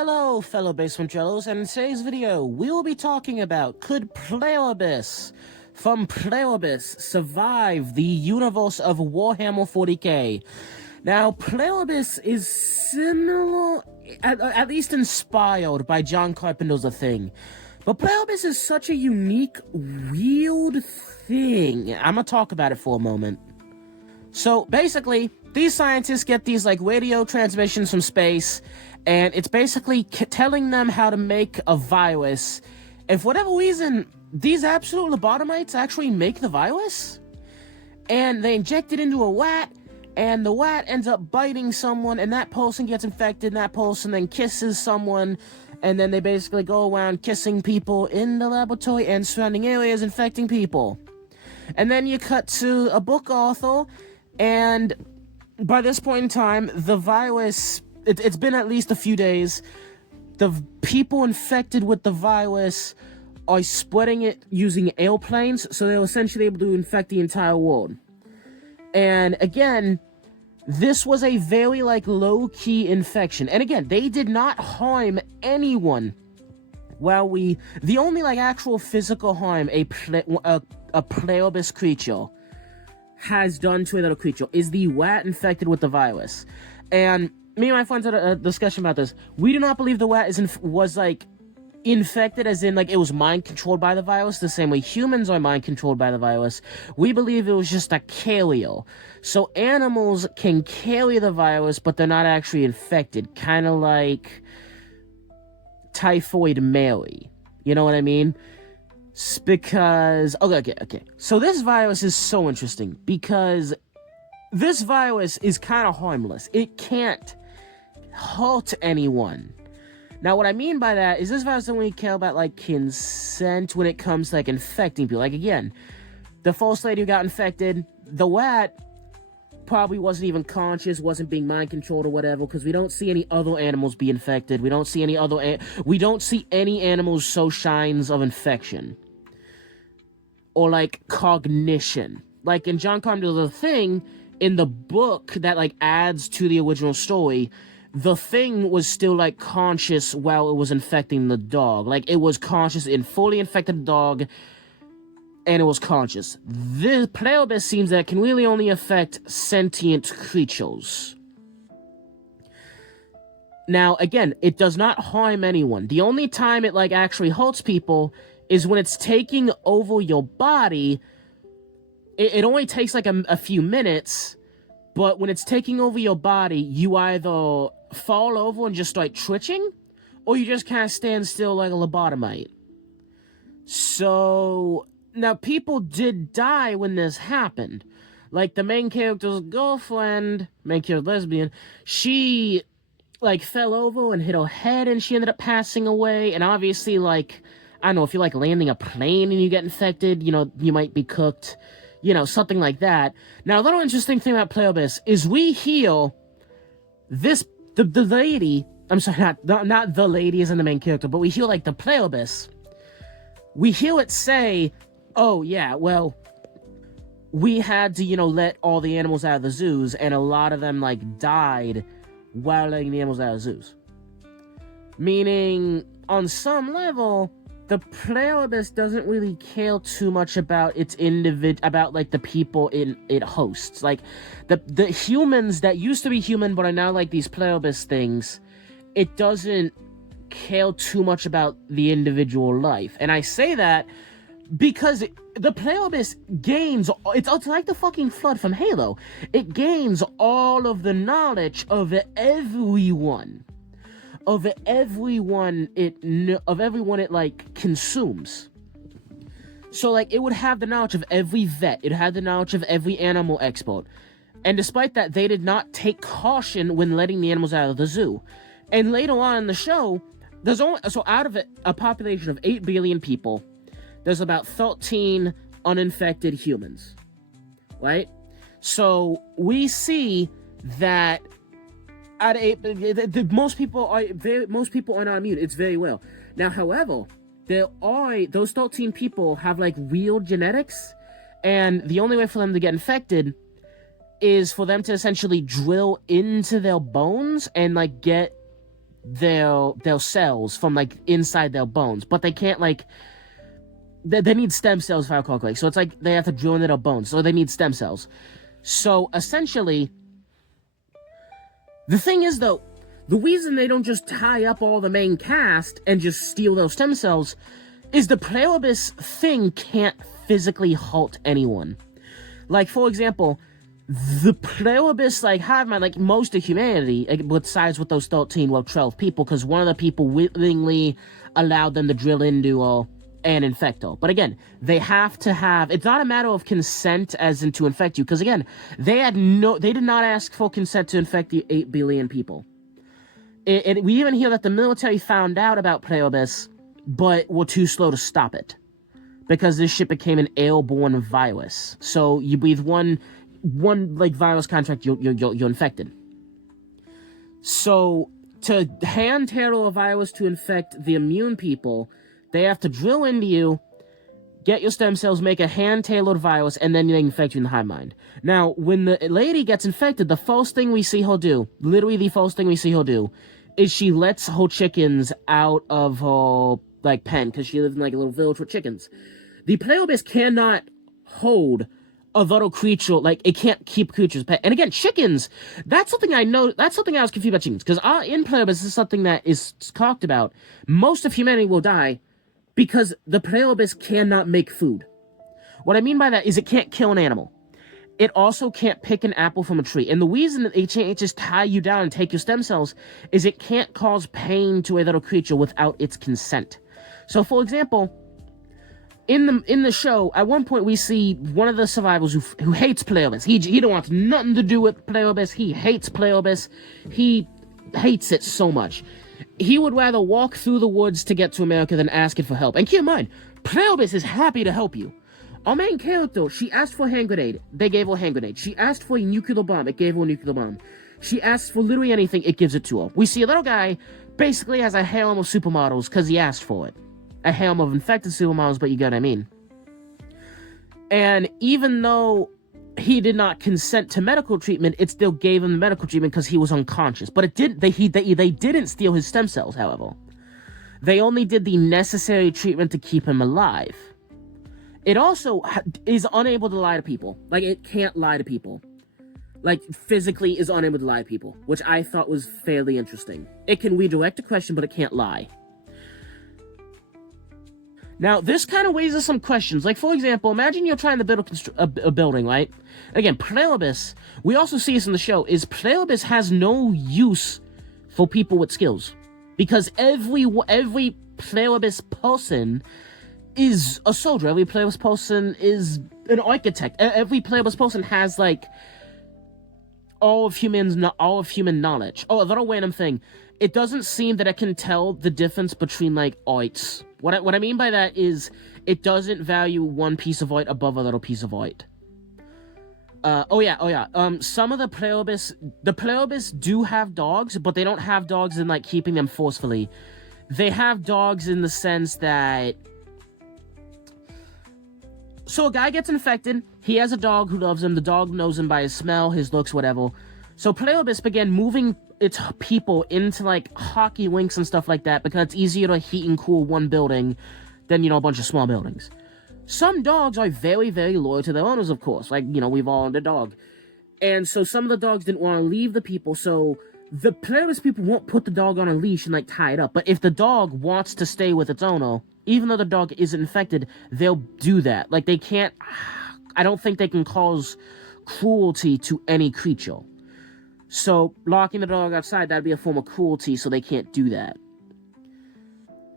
Hello, fellow Basement Jellos, and in today's video, we will be talking about could Pluribus from Pluribus survive the universe of Warhammer 40k? Now, Pluribus is similar, at least inspired by John Carpenter's The Thing, but Pluribus is such a unique, weird thing. I'm gonna talk about it for a moment. So, basically, these scientists get these, radio transmissions from space, and it's basically telling them how to make a virus. And for whatever reason, these absolute lobotomites actually make the virus. And they inject it into a rat, and the rat ends up biting someone, and that person gets infected, and that person then kisses someone, and then they basically go around kissing people in the laboratory and surrounding areas, infecting people. And then you cut to a book author, and by this point in time, the virus, it's been at least a few days, the people infected with the virus are spreading it using airplanes, so they're essentially able to infect the entire world. And again, this was a very, low-key infection. And again, they did not harm anyone. Well, the only, actual physical harm a pluribus creature has done to another creature is the rat infected with the virus. And me and my friends had a discussion about this. We do not believe the rat was infected, as in, it was mind-controlled by the virus, the same way humans are mind-controlled by the virus. We believe it was just a carrier. So animals can carry the virus, but they're not actually infected. Kind of like Typhoid Mary. You know what I mean? Because... Okay. So this virus is so interesting, because this virus is kind of harmless. It can't hurt anyone. Now, what I mean by that is this virus doesn't really care about, consent when it comes to, infecting people. Again, the first lady who got infected, the rat probably wasn't even conscious, wasn't being mind-controlled or whatever, because we don't see any other animals be infected. We don't see any animals show signs of infection. Or, cognition. In John Carpenter's The Thing, in the book that, adds to the original story, the Thing was still, conscious while it was infecting the dog. It was conscious and fully infected the dog, and it was conscious. The Pluribus seems that it can really only affect sentient creatures. Now, again, it does not harm anyone. The only time it, actually hurts people is when it's taking over your body. It only takes, a few minutes, but when it's taking over your body, you either fall over and just start twitching, or you just kind of stand still like a lobotomite. So, now people did die when this happened. The main character's girlfriend, main character lesbian, she, fell over and hit her head, and she ended up passing away, and obviously, I don't know, if you're, landing a plane and you get infected, you might be cooked, something like that. Now, a little interesting thing about Pluribus is we hear the lady, I'm sorry, not the lady as in the main character, but we hear, the Pluribus, we hear it say, oh, yeah, well, we had to, let all the animals out of the zoos, and a lot of them, died while letting the animals out of the zoos. Meaning, on some level, the Pluribus doesn't really care too much about its the people it hosts. The humans that used to be human but are now these Pluribus things, it doesn't care too much about the individual life. And I say that because the Pluribus gains, it's like the fucking flood from Halo. It gains all of the knowledge of everyone. Of everyone it consumes. So it would have the knowledge of every vet, it had the knowledge of every animal expert, and despite that, they did not take caution when letting the animals out of the zoo. And later on in the show, there's out of a population of 8 billion people, there's about 13 uninfected humans, right? So we see that out of 8, most people are not immune. It's very well. Now, however, those 13 people have real genetics, and the only way for them to get infected is for them to essentially drill into their bones and get their cells from, like, inside their bones, but they can't, like, they need stem cells, if I recall correctly. So it's like they have to drill into their bones, so they need stem cells. So essentially, the thing is, though, the reason they don't just tie up all the main cast and just steal those stem cells is the pluribus thing can't physically halt anyone. Like, for example, the pluribus, like, hive mind, like, most of humanity, besides with those 13, well, 12 people, because one of the people willingly allowed them to drill into and infect all. But again, they have to have, it's not a matter of consent as in to infect you, because again, they did not ask for consent to infect the 8 billion people. We even hear that the military found out about pluribus, but were too slow to stop it, because this shit became an airborne virus. So you breathe one like virus contract, you're infected. So to hand tailor a virus to infect the immune people, they have to drill into you, get your stem cells, make a hand-tailored virus, and then they infect you in the hive mind. Now, when the lady gets infected, the first thing we see her do, literally the first thing we see her do, is she lets her chickens out of her, like, pen, because she lives in, like, a little village with chickens. The pluribus cannot hold a little creature, like, it can't keep creatures pet. And again, chickens, that's something I know, that's something I was confused about chickens, because in pluribus, this is something that is talked about. Most of humanity will die because the pluribus cannot make food. What I mean by that is it can't kill an animal. It also can't pick an apple from a tree. And the reason that it can't just tie you down and take your stem cells is it can't cause pain to a little creature without its consent. So, for example, in the show, at one point we see one of the survivors who hates pluribus. He don't want nothing to do with pluribus. He hates pluribus. He hates it so much. He would rather walk through the woods to get to America than ask it for help. And keep in mind, pluribus is happy to help you. Our main character, she asked for a hand grenade. They gave her a hand grenade. She asked for a nuclear bomb. It gave her a nuclear bomb. She asked for literally anything. It gives it to her. We see a little guy basically has a harem of supermodels because he asked for it. A harem of infected supermodels, but you get what I mean. And even though he did not consent to medical treatment, it still gave him the medical treatment because he was unconscious. But it didn't. They didn't steal his stem cells, however. They only did the necessary treatment to keep him alive. It also is unable to lie to people. Like, it can't lie to people. Like, physically is unable to lie to people, which I thought was fairly interesting. It can redirect a question, but it can't lie. Now, this kind of raises some questions. Like, for example, imagine you're trying to build a building, right? Again, pluribus, we also see this in the show, is pluribus has no use for people with skills. Because every pluribus person is a soldier. Every pluribus person is an architect. Every pluribus person has, like, all of human knowledge. Oh, a little random thing. It doesn't seem that it can tell the difference between, like, arts. What I mean by that is it doesn't value one piece of art above a little piece of art. Some of the pluribus do have dogs, but they don't have dogs in, like, keeping them forcefully. They have dogs in the sense that, so a guy gets infected, he has a dog who loves him, the dog knows him by his smell, his looks, whatever. So pluribus began moving its people into, like, hockey rinks and stuff like that because it's easier to heat and cool one building than, a bunch of small buildings. Some dogs are very, very loyal to their owners, of course. Like, we've all owned a dog. And so some of the dogs didn't want to leave the people, so the pluribus people won't put the dog on a leash and, like, tie it up. But if the dog wants to stay with its owner, even though the dog isn't infected, they'll do that. Like, they can't, I don't think they can cause cruelty to any creature. So, locking the dog outside, that'd be a form of cruelty, so they can't do that.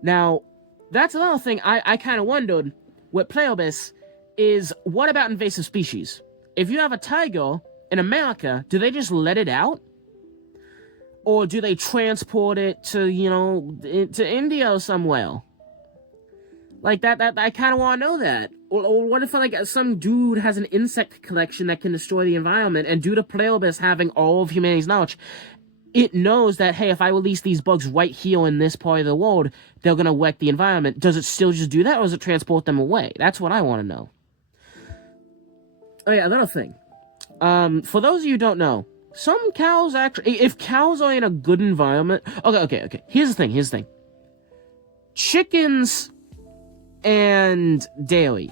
Now, that's another thing I kind of wondered with pluribus is, what about invasive species? If you have a tiger in America, do they just let it out? Or do they transport it to, to India or somewhere? Like, that I kind of want to know that. Or what if, like, some dude has an insect collection that can destroy the environment, and due to pluribus having all of humanity's knowledge, it knows that, hey, if I release these bugs right here in this part of the world, they're going to wreck the environment. Does it still just do that, or does it transport them away? That's what I want to know. Oh, yeah, another thing. For those of you who don't know, Some cows actually, if cows are in a good environment, okay. Here's the thing. Chickens and dairy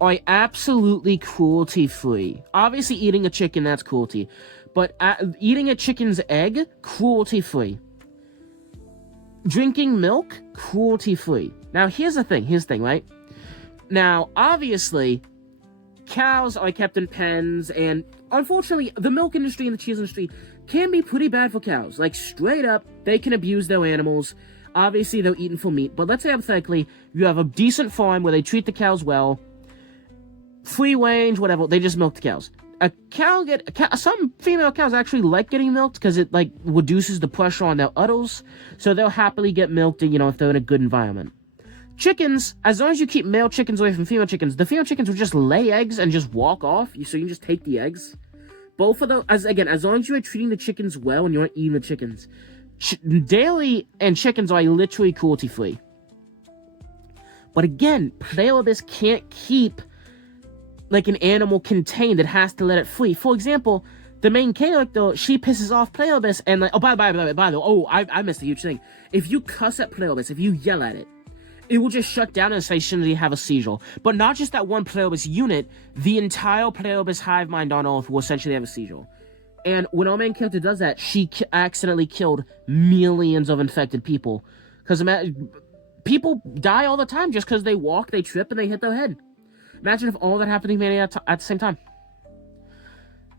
are absolutely cruelty-free. Obviously, eating a chicken, that's cruelty. But eating a chicken's egg, cruelty-free. Drinking milk, cruelty-free. Now, here's the thing, right? Now, obviously, cows are kept in pens, and unfortunately, the milk industry and the cheese industry can be pretty bad for cows. Like, straight up, they can abuse their animals. Obviously, they're eaten for meat. But let's say, hypothetically, you have a decent farm where they treat the cows well. Free range, whatever, they just milk the cows. Some female cows actually like getting milked because it, like, reduces the pressure on their udders. So they'll happily get milked, if they're in a good environment. Chickens, as long as you keep male chickens away from female chickens, the female chickens will just lay eggs and just walk off, so you can just take the eggs. Both of those, as long as you are treating the chickens well and you're not eating the chickens. Dairy and chickens are literally cruelty-free. But again, pluribus can't keep, like, an animal contained. It has to let it free. For example, the main character, she pisses off pluribus, and, like, by the way, I missed a huge thing. If you cuss at pluribus, if you yell at it, it will just shut down and say, shouldn't have a seizure. But not just that one pluribus unit, the entire pluribus hive mind on Earth will essentially have a seizure. And when our main character does that, she accidentally killed millions of infected people. Because people die all the time just because they walk, they trip, and they hit their head. Imagine if all that happened to humanity at the same time.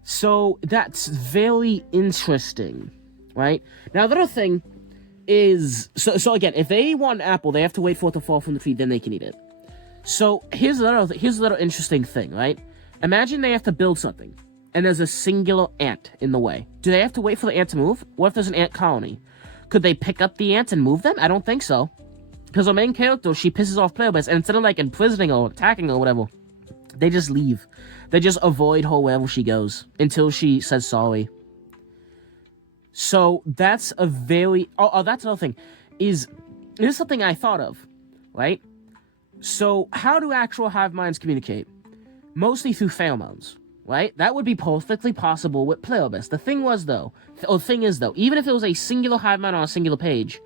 So that's very interesting, right? Now, the other thing is, so again, if they want an apple, they have to wait for it to fall from the tree, then they can eat it. So here's another interesting thing, right? Imagine they have to build something, and there's a singular ant in the way. Do they have to wait for the ant to move? What if there's an ant colony? Could they pick up the ants and move them? I don't think so. Because our main character, she pisses off pluribus, and instead of, like, imprisoning her or attacking her or whatever, they just leave. They just avoid her wherever she goes until she says sorry. So that's a very... that's another thing. This is something I thought of, right? So how do actual hive minds communicate? Mostly through pheromones, right? That would be perfectly possible with pluribus. The thing is, though, even if it was a singular hive mind on a singular page,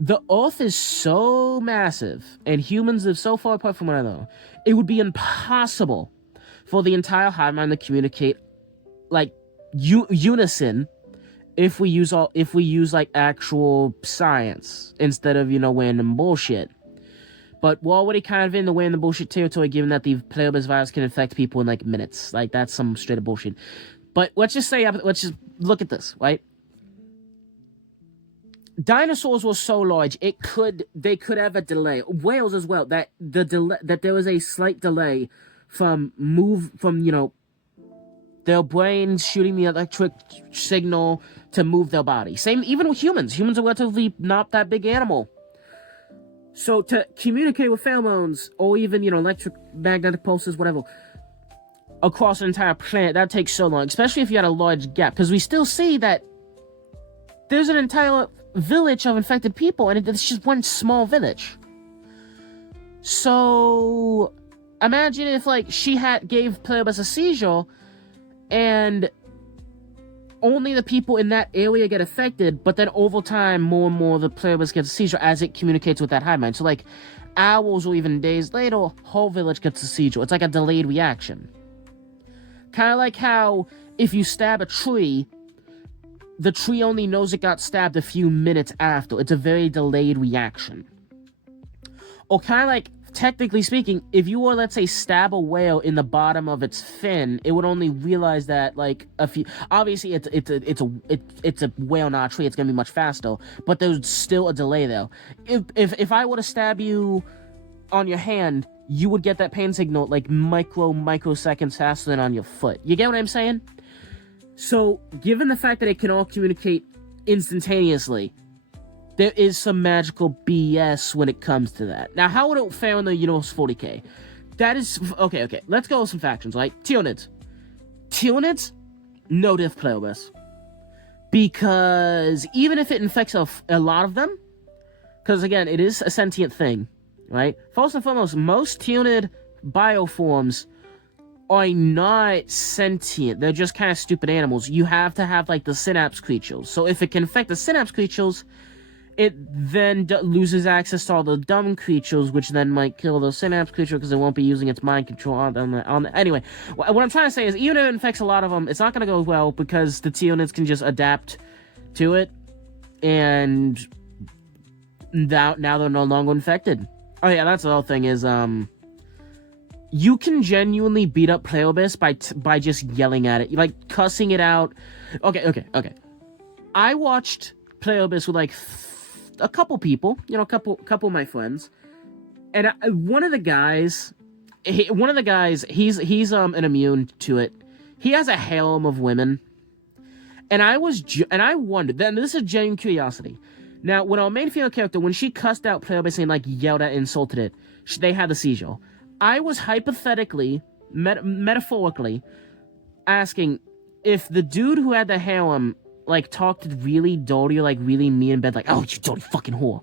the Earth is so massive, and humans live so far apart from one another, it would be impossible for the entire hive mind to communicate, like, unison, if we use like actual science instead of random bullshit. But we're already kind of in the random bullshit territory, given that the pluribus virus can infect people in like minutes. Like, that's some straight up bullshit. But let's just look at this, right? Dinosaurs were so large, they could have a delay. Whales as well. That there was a slight delay from their brains shooting the electric signal to move their body. Same even with humans. Humans are relatively not that big animal. So to communicate with pheromones, or even, electromagnetic pulses, whatever, across an entire planet, that takes so long. Especially if you had a large gap. Because we still see that there's an entire village of infected people, and it's just one small village. So imagine if, like, she gave pluribus a seizure, and only the people in that area get affected, but then over time, more and more the pluribus gets a seizure as it communicates with that hive mind. So, like, hours or even days later, whole village gets a seizure. It's like a delayed reaction. Kind of like how, if you stab a tree, the tree only knows it got stabbed a few minutes after. It's a very delayed reaction. Or kind of like, technically speaking, if you were, let's say, stab a whale in the bottom of its fin, it would only realize that, like, a few... Obviously, it's a whale, not a tree. It's gonna be much faster, but there's still a delay, though. If I were to stab you on your hand, you would get that pain signal, like, microseconds faster than on your foot. You get what I'm saying? So, given the fact that it can all communicate instantaneously, there is some magical BS when it comes to that. Now, how would it fare in the Universe 40k? That is... Okay. Let's go with some factions, right? Tyrannids. Tyrannids? No death pluribus. Because even if it infects a lot of them, because, again, it is a sentient thing, right? First and foremost, most Tyrannid bioforms are not sentient. They're just kind of stupid animals. You have to have, like, the synapse creatures. So if it can infect the synapse creatures, it then loses access to all the dumb creatures, which then might kill the synapse creature because it won't be using its mind control on the. Anyway, what I'm trying to say is, even if it infects a lot of them, it's not going to go well because the Teonids can just adapt to it, and now they're no longer infected. Oh yeah, that's the other thing is, you can genuinely beat up pluribus by just yelling at it, like cussing it out. Okay. I watched pluribus with like a couple people, a couple of my friends, and one of the guys, he's an immune to it. He has a harem of women, and I wondered. Then this is genuine curiosity. Now, when our main female character, when she cussed out pluribus and like yelled at, insulted it, they had the seizure. I was hypothetically, metaphorically, asking if the dude who had the harem like talked really dirty or like really mean in bed, like, oh, you dirty fucking whore,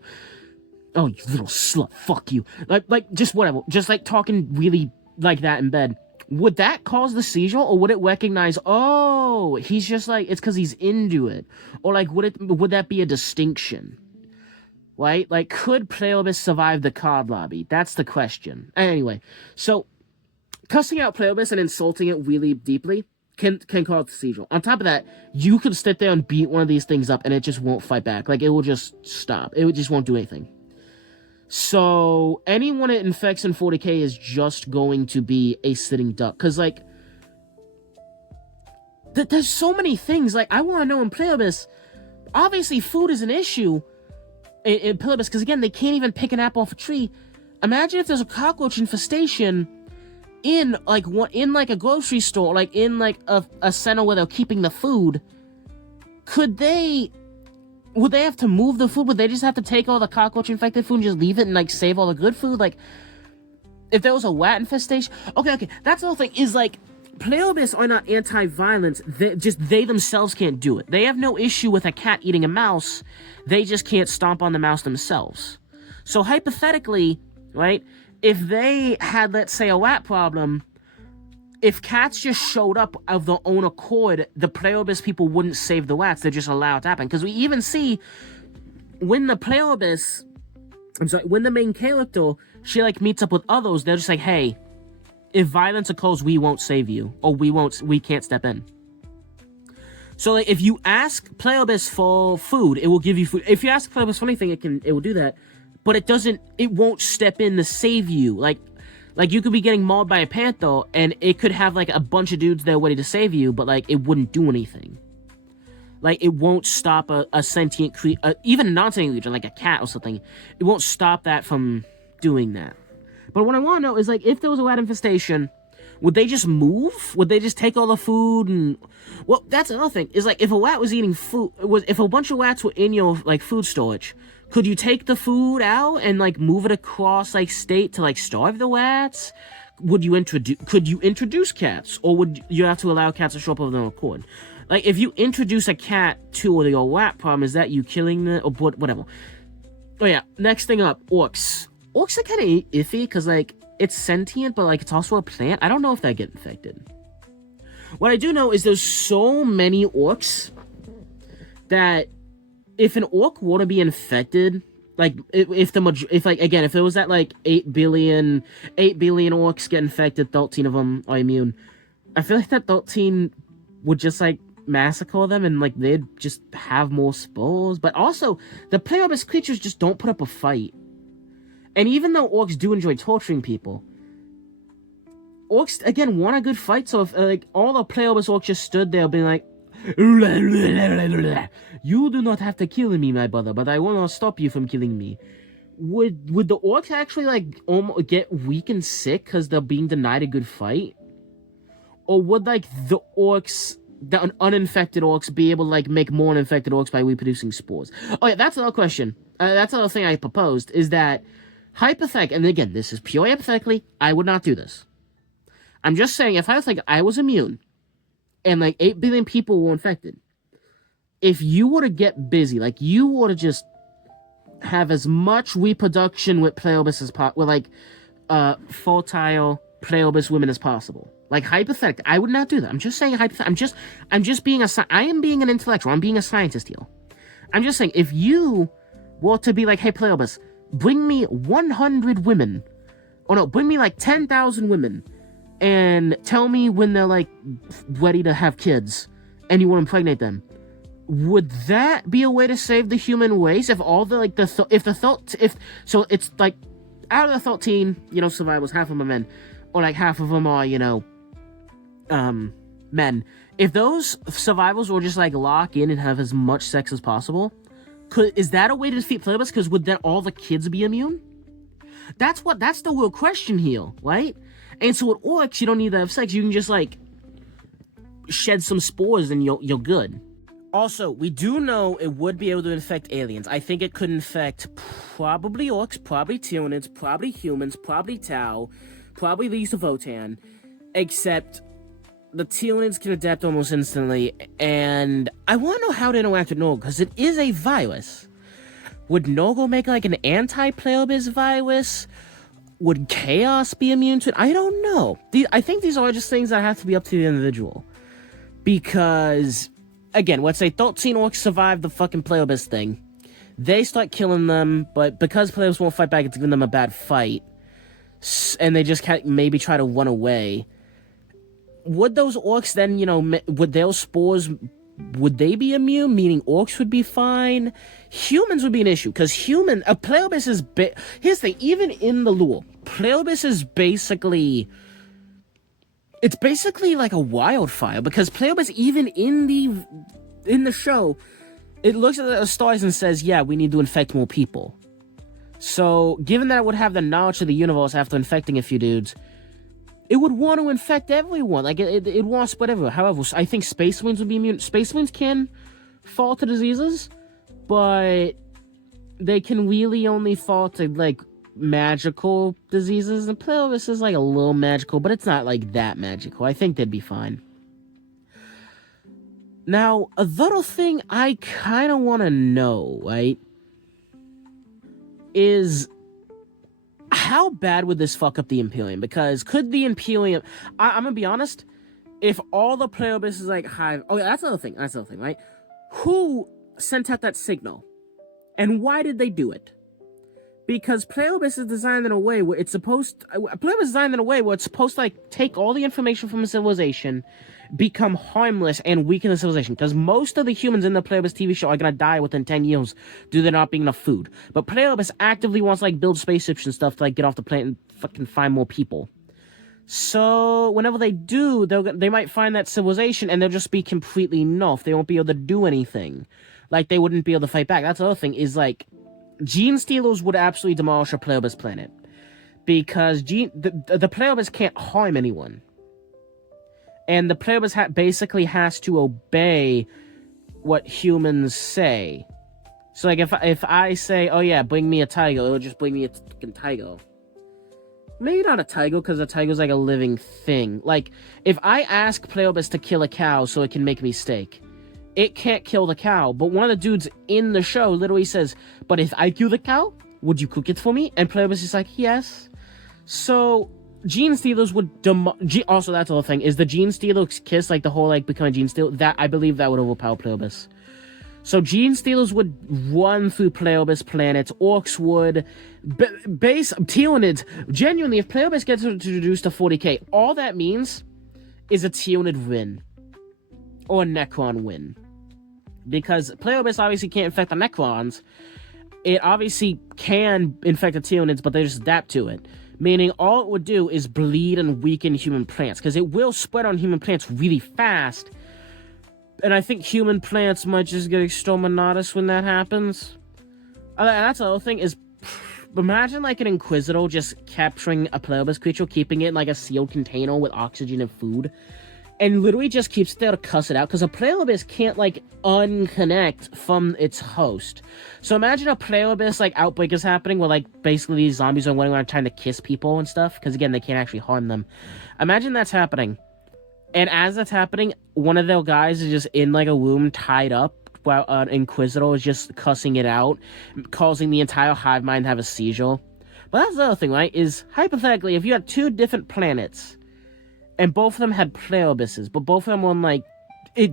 oh, you little slut, fuck you, like just whatever, just like talking really like that in bed, would that cause the seizure, or would it recognize, oh, he's just like, it's because he's into it, or like would that be a distinction? Right? Like, could pluribus survive the card lobby? That's the question. Anyway, so cussing out pluribus and insulting it really deeply can cause the seizure. On top of that, you could sit there and beat one of these things up and it just won't fight back. Like, it will just stop. It just won't do anything. So anyone it infects in 40k is just going to be a sitting duck. Because, like, there's so many things. Like, I want to know in pluribus, obviously food is an issue in pluribus, because again, they can't even pick an apple off a tree. Imagine if there's a cockroach infestation in a grocery store, like in like a center where they're keeping the food. Would they have to move the food? Would they just have to take all the cockroach infected food and just leave it and like save all the good food? Like, if there was a rat infestation, okay, that's the whole thing. Is like, pluribus are not anti-violence. They themselves can't do it. They have no issue with a cat eating a mouse. They just can't stomp on the mouse themselves. So hypothetically, right, if they had, let's say, a rat problem, if cats just showed up of their own accord, the pluribus people wouldn't save the rats. They just allow it to happen. Because we even see when the main character, she like meets up with others, they're just like, hey, if violence occurs, we won't save you, or we can't step in. So, like, if you ask pluribus for food, it will give you food. If you ask pluribus for anything, it will do that, but it won't step in to save you. Like you could be getting mauled by a panther, and it could have like a bunch of dudes there ready to save you, but like it wouldn't do anything. Like, it won't stop a sentient creature, even a non-sentient creature, like a cat or something. It won't stop that from doing that. But what I want to know is, like, if there was a rat infestation, would they just move? Would they just take all the food and... Well, that's another thing. Is, like, if a rat was eating food... If a bunch of rats were in your, like, food storage, could you take the food out and, like, move it across, like, state to, like, starve the rats? Could you introduce cats? Or would you have to allow cats to show up of their own accord? Like, if you introduce a cat to your rat problem, is that you killing the... Or whatever. Oh, yeah. Next thing up. Orcs. Orcs are kind of iffy, because, like, it's sentient, but, like, it's also a plant. I don't know if they get infected. What I do know is there's so many orcs that if an orc were to be infected, like, if there was that, like, 8 billion orcs get infected, 13 of them are immune, I feel like that 13 would just, like, massacre them, and, like, they'd just have more spores. But also, the pluribus creatures just don't put up a fight. And even though orcs do enjoy torturing people, orcs, again, want a good fight. So if, like, all the pluribus orcs just stood there being like, you do not have to kill me, my brother, but I want to stop you from killing me. Would the orcs actually, like, get weak and sick because they're being denied a good fight? Or would, like, the uninfected orcs be able to, like, make more uninfected orcs by reproducing spores? Oh, yeah, that's another question. That's another thing I proposed, is that hypothetically, and again, this is pure hypothetically, I would not do this. I'm just saying, if I was immune, and like 8 billion people were infected, if you were to get busy, like you were to just have as much reproduction with pluribus as possible, with like fertile pluribus women as possible, Like, hypothetically, I would not do that. I'm just saying hypothetically. I am being an intellectual. I'm being a scientist here. I'm just saying, if you were to be like, hey, pluribus, bring me 100 women. Or no, bring me like 10,000 women. And tell me when they're like ready to have kids. And you want to impregnate them. Would that be a way to save the human race? If all the, like, so it's like, out of the 13, survivors, half of them are men. Or like half of them are, men. If those survivors were just like lock in and have as much sex as possible, is that a way to defeat pluribus? Because would then all the kids be immune? That's the real question here, right? And so with orcs, you don't need to have sex. You can just like shed some spores and you're good. Also, we do know it would be able to infect aliens. I think it could infect probably orcs, probably Tyranids, probably humans, probably Tau, probably Legions of Votann, except the Tyranids can adapt almost instantly, and I want to know how to interact with Norgal, because it is a virus. Would Norgal make like an anti-pluribus virus? Would Chaos be immune to it? I don't know. I think these are just things that have to be up to the individual. Because, again, let's say 13 orcs survive the fucking pluribus thing. They start killing them, but because pluribus won't fight back, it's giving them a bad fight. And they just can't maybe try to run away. Would those orcs then, would those spores, would they be immune? Meaning orcs would be fine? Humans would be an issue, because a pluribus is, here's the thing, even in the lore, pluribus is basically, it's basically like a wildfire, because pluribus, even in the show, it looks at the stars and says, yeah, we need to infect more people. So, given that it would have the knowledge of the universe after infecting a few dudes, it would want to infect everyone. Like, it wants whatever. However, I think space marines would be immune. Space marines can fall to diseases, but they can really only fall to, like, magical diseases. And pluribus is, like, a little magical, but it's not, like, that magical. I think they'd be fine. Now, a little thing I kind of want to know, right, is how bad would this fuck up the Imperium? Because could the Imperium... I'm gonna be honest, if all the pluribus is like hive... Oh, yeah, that's another thing, right? Who sent out that signal? And why did they do it? Because pluribus is designed in a way where it's supposed... Pluribus is designed in a way where it's supposed to, like, take all the information from a civilization, become harmless, and weaken the civilization. Because most of the humans in the pluribus TV show are gonna die within 10 years due to there not being enough food. But pluribus actively wants to, like, build spaceships and stuff to, like, get off the planet and fucking find more people. So, whenever they do, they might find that civilization and they'll just be completely nuff. They won't be able to do anything. Like, they wouldn't be able to fight back. That's the other thing, is, like, gene stealers would absolutely demolish a pluribus planet. Because the pluribus can't harm anyone. And the pluribus basically has to obey what humans say. So, like, if I say, oh yeah, bring me a tiger, it'll just bring me a fucking tiger. Maybe not a tiger, because a tiger's like a living thing. Like, if I ask pluribus to kill a cow so it can make me steak, it can't kill the cow. But one of the dudes in the show literally says, but if I kill the cow, would you cook it for me? And pluribus is like, yes. So... gene stealers would also, that's the whole thing, is the gene stealer kiss, like the whole, like, become a gene stealer, that, I believe that would overpower pluribus. So gene stealers would run through pluribus planets, orcs would, Tyranids, genuinely, if pluribus gets introduced to 40k, all that means is a Tyranid win. Or a Necron win. Because pluribus obviously can't infect the Necrons, it obviously can infect the Tyranids, but they just adapt to it. Meaning all it would do is bleed and weaken human plants. Because it will spread on human plants really fast. And I think human plants might just get exterminatus when that happens. And that's the other thing is... imagine like an Inquisitor just capturing a pluribus creature, keeping it in like a sealed container with oxygen and food. And literally just keeps it there to cuss it out. Because a pluribus can't like unconnect from its host. So imagine a pluribus like outbreak is happening where like basically these zombies are running around trying to kiss people and stuff. Because again, they can't actually harm them. Imagine that's happening. And as that's happening, one of their guys is just in like a room tied up while an Inquisitor is just cussing it out, causing the entire hive mind to have a seizure. But that's the other thing, right? Is hypothetically, if you had two different planets, and both of them had plerobuses, but both of them were on, like,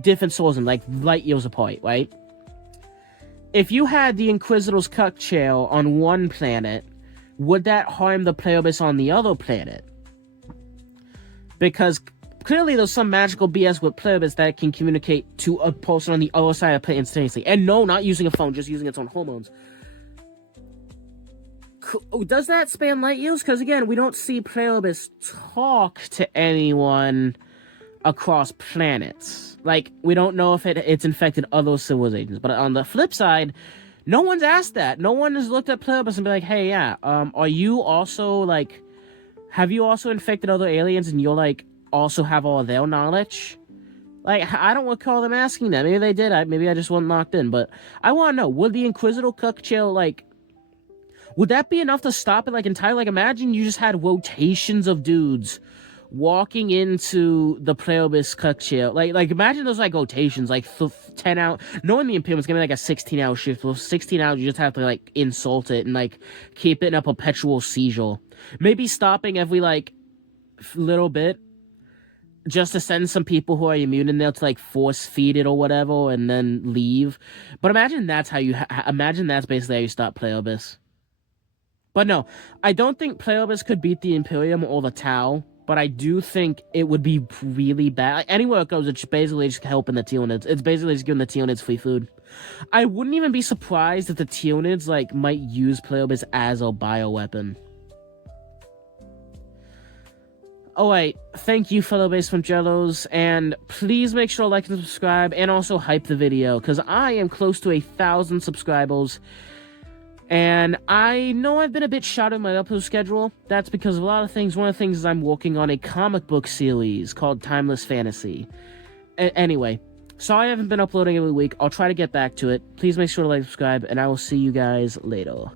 different solar systems, like, light years apart, right? If you had the Inquisitor's cuck shell on one planet, would that harm the pluribus on the other planet? Because clearly there's some magical BS with pluribus that can communicate to a person on the other side of the planet instantaneously. And no, not using a phone, just using its own hormones. Does that span light years? Because again, we don't see pluribus talk to anyone across planets. Like, we don't know if it's infected other civilizations. But on the flip side, no one's asked that. No one has looked at pluribus and be like, hey, yeah, are you also, like, have you also infected other aliens and you'll, like, also have all their knowledge? Like, I don't recall them asking that. Maybe they did. Maybe I just wasn't locked in. But I want to know, would the Inquisitor cuck chill, like, would that be enough to stop it, like, entirely? Like, imagine you just had rotations of dudes walking into the pluribus cuck chill. Like, imagine those, like, rotations, like, 10 hours. Knowing the Imperium is going to be, like, a 16-hour shift. For 16 hours, you just have to, like, insult it and, like, keep it in a perpetual seizure. Maybe stopping every, like, little bit, just to send some people who are immune in there to, like, force feed it or whatever, and then leave. But imagine that's how you, imagine that's basically how you stop pluribus. But no, I don't think pluribus could beat the Imperium or the Tau, but I do think it would be really bad. Like, anywhere it goes, it's basically just helping the Tyrannids. It's basically just giving the Tyrannids free food. I wouldn't even be surprised if the Tyrannids, like, might use pluribus as a bioweapon. Alright, thank you, fellow Basement Jellos, and please make sure to like and subscribe, and also hype the video, because I am close to 1,000 subscribers, and I know I've been a bit short in my upload schedule. That's because of a lot of things. One of the things is I'm working on a comic book series called Timeless Fantasy. Anyway, sorry I haven't been uploading every week. I'll try to get back to it. Please make sure to like and subscribe, and I will see you guys later.